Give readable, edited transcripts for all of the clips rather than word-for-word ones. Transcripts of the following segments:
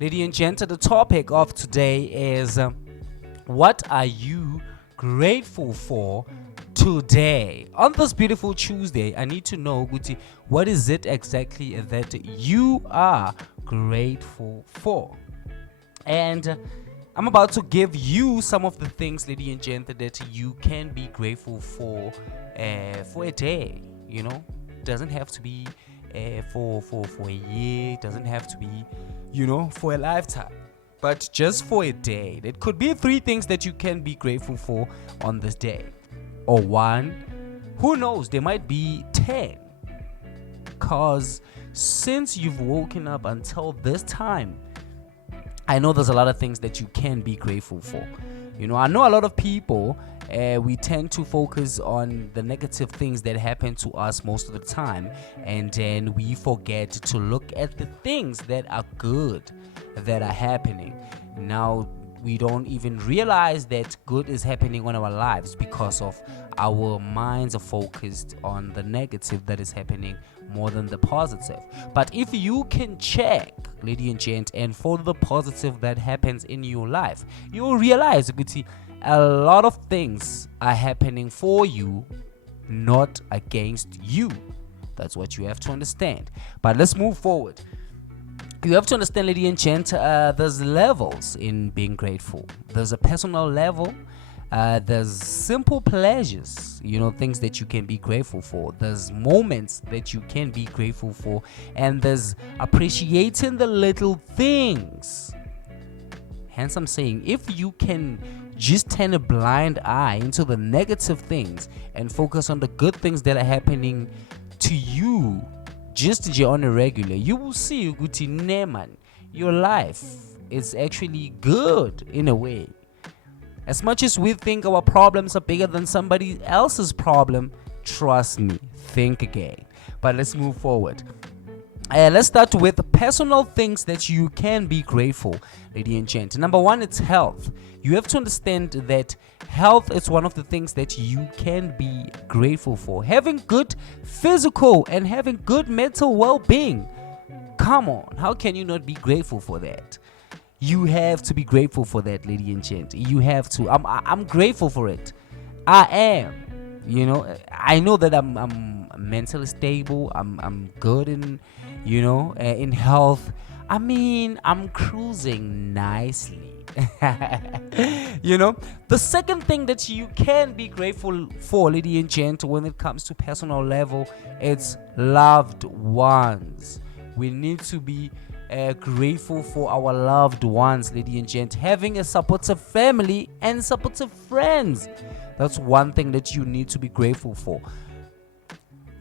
Ladies and gentlemen, the topic of today is what are you grateful for today? On this beautiful Tuesday, I need to know, Guti, what is it exactly that you are grateful for? And I'm about to give you some of the things, ladies and gentlemen, that you can be grateful for a day. You know, doesn't have to be for a year. Doesn't have to be, for a lifetime. But just for a day. It could be 3 things that you can be grateful for on this day, or 1. Who knows? There might be 10. Cause since you've woken up until this time, I know there's a lot of things that you can be grateful for. I know a lot of people, we tend to focus on the negative things that happen to us most of the time, and then we forget to look at the things that are good that are happening. Now, we don't even realize that good is happening on our lives because of our minds are focused on the negative that is happening more than the positive. But if you can check, lady and gent, and follow the positive that happens in your life, you'll realize, Guti, a lot of things are happening for you, not against you. That's what you have to understand. But let's move forward. You have to understand, lady and gent, there's levels in being grateful. There's a personal level. There's simple pleasures, things that you can be grateful for. There's moments that you can be grateful for. And there's appreciating the little things. Hence, I'm saying, if you can just turn a blind eye into the negative things and focus on the good things that are happening to you, just on a regular, you will see, Guti Neman, your life is actually good in a way. As much as we think our problems are bigger than somebody else's problem, trust me, think again. But let's move forward. Let's start with personal things that you can be grateful, lady and gent. Number 1, it's health. You have to understand that health is one of the things that you can be grateful for. Having good physical and having good mental well-being. Come on, how can you not be grateful for that? You have to be grateful for that, lady and gent. You have to. I'm grateful for it. I am. I know that I'm mentally stable. I'm good in health. I mean, I'm cruising nicely. The second thing that you can be grateful for, lady and gent, when it comes to personal level, it's loved ones. We need to be grateful for our loved ones, lady and gent. Having a supportive family and supportive friends. That's one thing that you need to be grateful for.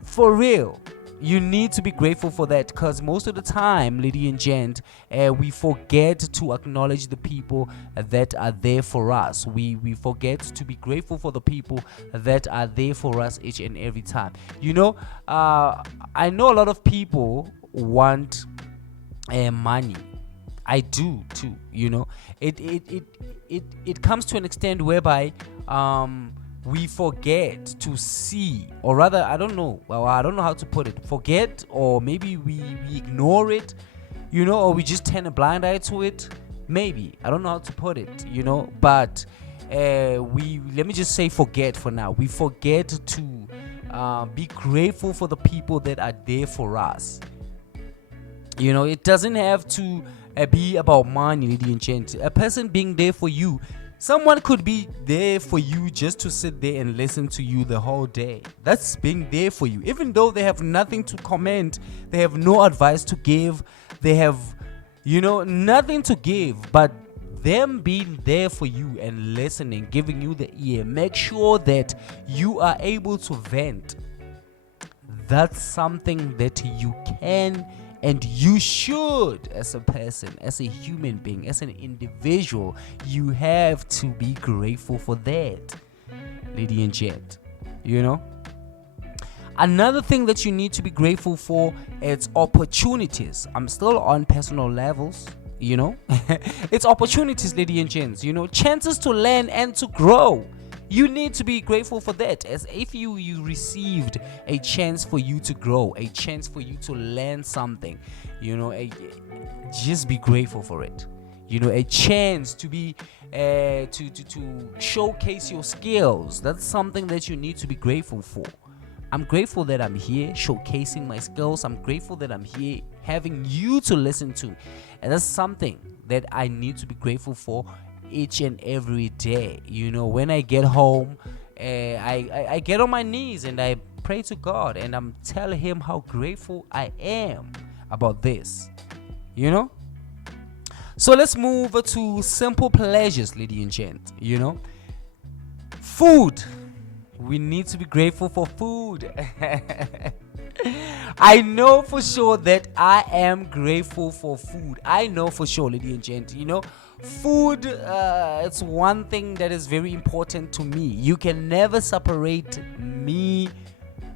For real. You need to be grateful for that, because most of the time, lady and gent, we forget to acknowledge the people that are there for us. We forget to be grateful for the people that are there for us each and every time. I know a lot of people want money. I do too. It comes to an extent whereby we forget to see, or rather, I don't know how to put it. Forget, or maybe we ignore it, or we just turn a blind eye to it. Maybe, I don't know how to put it, but let me just say forget for now. We forget to be grateful for the people that are there for us. It doesn't have to be about money, lady and gent. A person being there for you, someone could be there for you just to sit there and listen to you the whole day. That's being there for you. Even though they have nothing to comment, they have no advice to give, they have, nothing to give, but them being there for you and listening, giving you the ear, make sure that you are able to vent. That's something that you can and you should, as a person, as a human being, as an individual, you have to be grateful for that, lady and gent. Another thing that you need to be grateful for is opportunities. I'm still on personal levels, It's opportunities, lady and gents, chances to learn and to grow. You need to be grateful for that, as if you received a chance for you to grow, a chance for you to learn something. Just be grateful for it. A chance to be to showcase your skills. That's something that you need to be grateful for. I'm grateful that I'm here showcasing my skills. I'm grateful that I'm here having you to listen to. And that's something that I need to be grateful for each and every day. When I get home, I get on my knees and I pray to God and I'm telling him how grateful I am about this. So let's move to simple pleasures, ladies and gents. Food. We need to be grateful for food. I know for sure that I am grateful for food. I know for sure, ladies and gents. Food, it's one thing that is very important to me. You can never separate me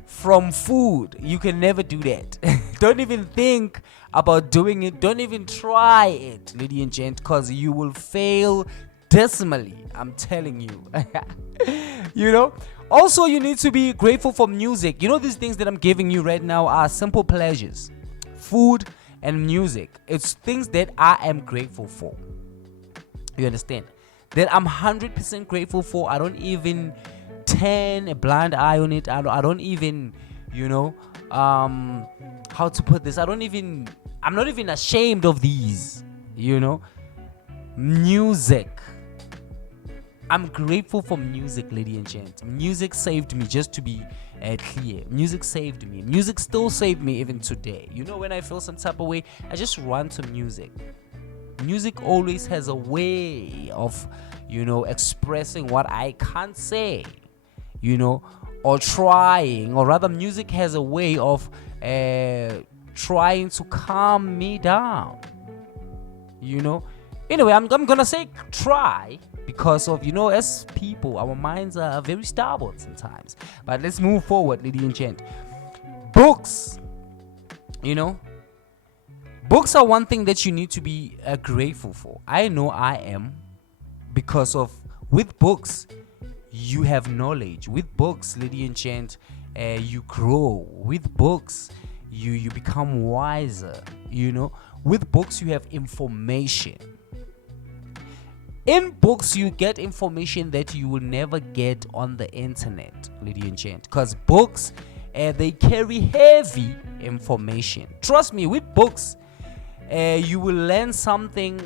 from food. You can never do that. Don't even think about doing it. Don't even try it, ladies and gents, because you will fail dismally. I'm telling you. Also, you need to be grateful for music. These things that I'm giving you right now are simple pleasures. Food and music. It's things that I am grateful for. You understand? That I'm 100% grateful for. I don't even turn a blind eye on it. I don't even, how to put this? I'm not even ashamed of these. Music. I'm grateful for music, ladies and gents. Music saved me, just to be clear. Music saved me. Music still saved me even today. When I feel some type of way, I just run to music. Music always has a way of, expressing what I can't say, or trying, or rather music has a way of trying to calm me down. Anyway, I'm gonna say try, because of, as people, our minds are very stubborn sometimes. But let's move forward, ladies and gent. Books. Books are one thing that you need to be grateful for. I know I am, because of, with books, you have knowledge. With books, ladies and gent, you grow. With books, you become wiser. With books, you have information. In books, you get information that you will never get on the internet, ladies and gent, because books, they carry heavy information. Trust me, with books, you will learn something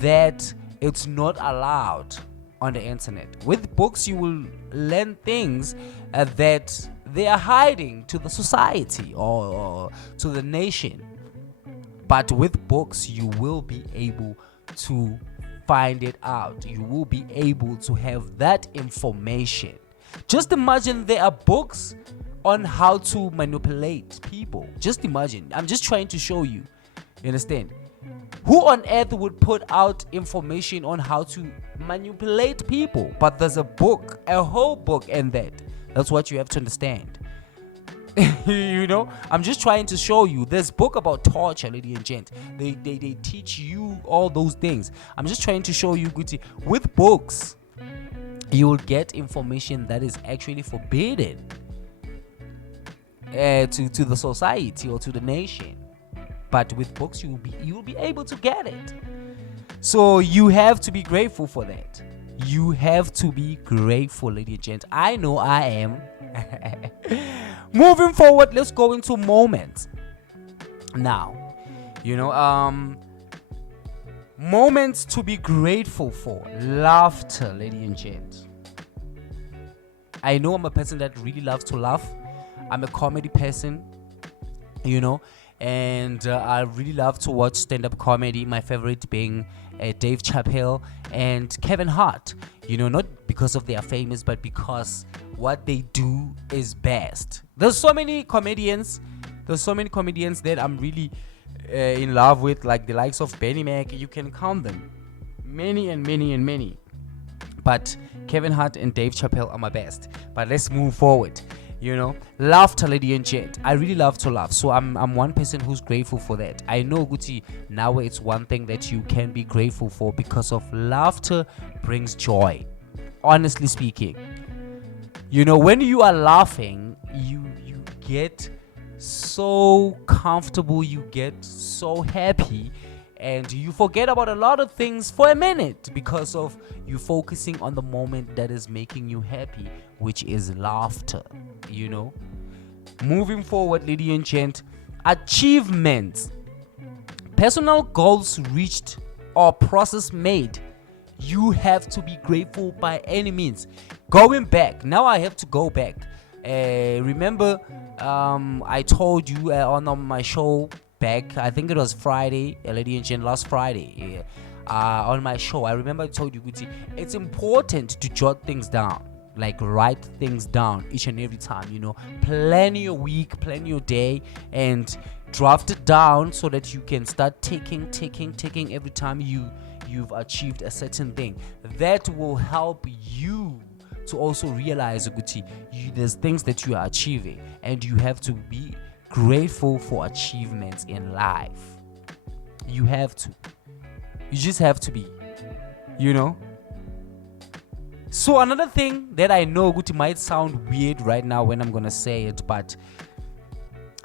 that it's not allowed on the internet. With books, you will learn things that they are hiding to the society or to the nation. But with books, you will be able to find it out. You will be able to have that information. Just imagine there are books on how to manipulate people. Just imagine. I'm just trying to show you. You understand? Who on earth would put out information on how to manipulate people? But there's a book, a whole book in that. That's what you have to understand. I'm just trying to show you. There's book about torture, lady and gent. They teach you all those things. I'm just trying to show you, Guti, with books, you will get information that is actually forbidden to the society or to the nation. But with books, you will be able to get it. So you have to be grateful for that. You have to be grateful, lady and gent. I know I am. Moving forward, let's go into moments. Now, moments to be grateful for. Laughter, lady and gent. I know I'm a person that really loves to laugh. I'm a comedy person, and I really love to watch stand-up comedy. My favorite being Dave Chappelle and Kevin Hart. Not because of they are famous, but because what they do is best. There's so many comedians that I'm really in love with, like the likes of Benny Mac. You can count them, many and many and many. But Kevin Hart and Dave Chappelle are my best. But let's move forward. Laughter, lady and gent. I really love to laugh, so I'm one person who's grateful for that. I know, Guti, now it's one thing that you can be grateful for, because of laughter brings joy. Honestly speaking, You know, when you are laughing, you get so comfortable, you get so happy, and you forget about a lot of things for a minute because of you focusing on the moment that is making you happy, which is laughter. You know, moving forward, ladies and gent, achievements, personal goals reached or process made, you have to be grateful by any means. Going back, now I have to go back. Remember, I told you on my show back, I think it was Friday, lady and gent, last Friday, on my show, I remember I told you, Guti, it's important to jot things down, like write things down each and every time, you know, plan your week, plan your day, and draft it down so that you can start ticking every time you've achieved a certain thing. That will help you to also realize, Guti, there's things that you are achieving, and you have to be grateful for achievements in life. You have to. You just have to be. You know? So another thing that I know, Guti, might sound weird right now when I'm gonna say it, but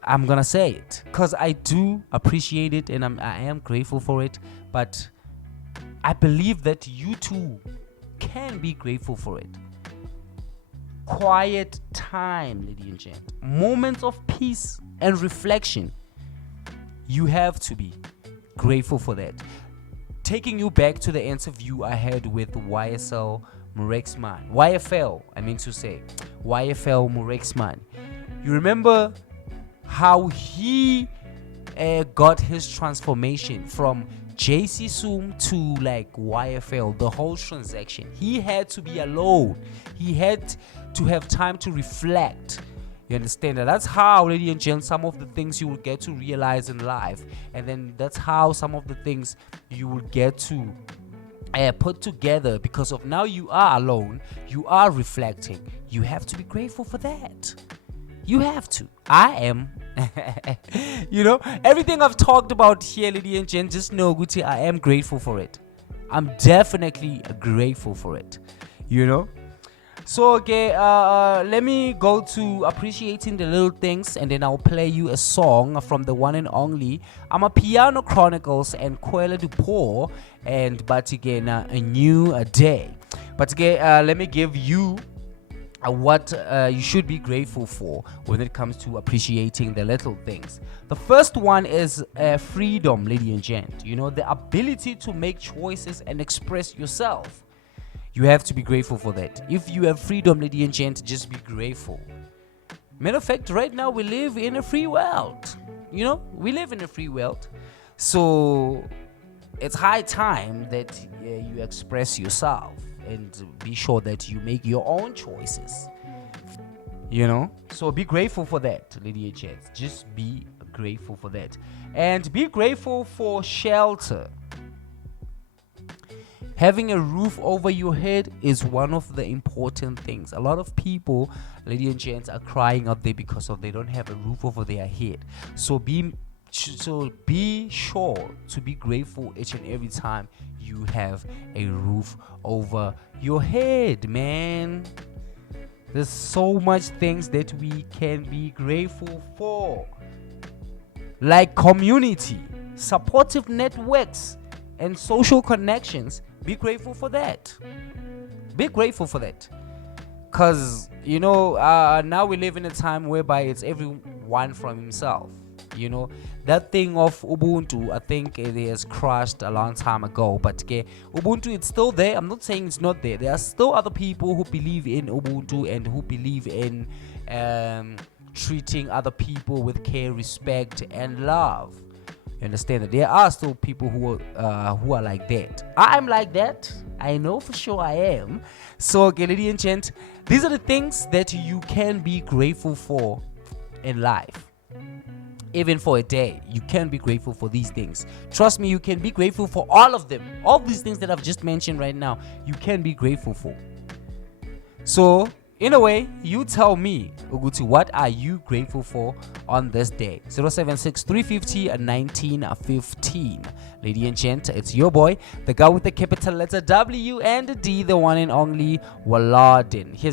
I'm gonna say it because I do appreciate it and I am grateful for it, but I believe that you too can be grateful for it. Quiet time, ladies and gents, moments of peace and reflection. You have to be grateful for that. Taking you back to the interview I had with YFL Murexman. You remember how he got his transformation from JC Zoom to like YFL, the whole transaction. He had to be alone. He had to have time to reflect. You understand that? That's how, ladies and gentlemen, some of the things you will get to realize in life. And then that's how some of the things you will get to put together, because of now you are alone, you are reflecting. You have to be grateful for that. You have to. I am. You know, everything I've talked about here, ladies and gents, just know, Guti, I am grateful for it. I'm definitely grateful for it. You know? So, okay, let me go to appreciating the little things, and then I'll play you a song from the one and only Piano Chronicles and Kwela Dupor, and but again, a new day. But again, let me give you what you should be grateful for when it comes to appreciating the little things. The first one is freedom, lady and gent. You know, the ability to make choices and express yourself. You have to be grateful for that. If you have freedom, lady and gent, just be grateful. Matter of fact, right now we live in a free world. You know, we live in a free world. So it's high time that you express yourself and be sure that you make your own choices. You know, so be grateful for that, lady and gents. Just be grateful for that. And be grateful for shelter. Having a roof over your head is one of the important things. A lot of people, ladies and gents, are crying out there because they don't have a roof over their head. So be sure to be grateful each and every time you have a roof over your head, man. There's so much things that we can be grateful for, like community, supportive networks, and social connections. Be grateful for that. Be grateful for that. Because, you know, now we live in a time whereby it's everyone from himself. You know, that thing of Ubuntu, I think it has crashed a long time ago. But Ubuntu, it's still there. I'm not saying it's not there. There are still other people who believe in Ubuntu and who believe in treating other people with care, respect, and love. You understand that there are still people who are like that. I'm like that. I know for sure I am. So, ladies and gents, these are the things that you can be grateful for in life. Even for a day, you can be grateful for these things. Trust me, you can be grateful for all of them. All these things that I've just mentioned right now, you can be grateful for. So, in a way, you tell me, Uguti, what are you grateful for on this day? 076 350 1915. Lady and gent, it's your boy, the guy with the capital letter W and D, the one and only WallaDin.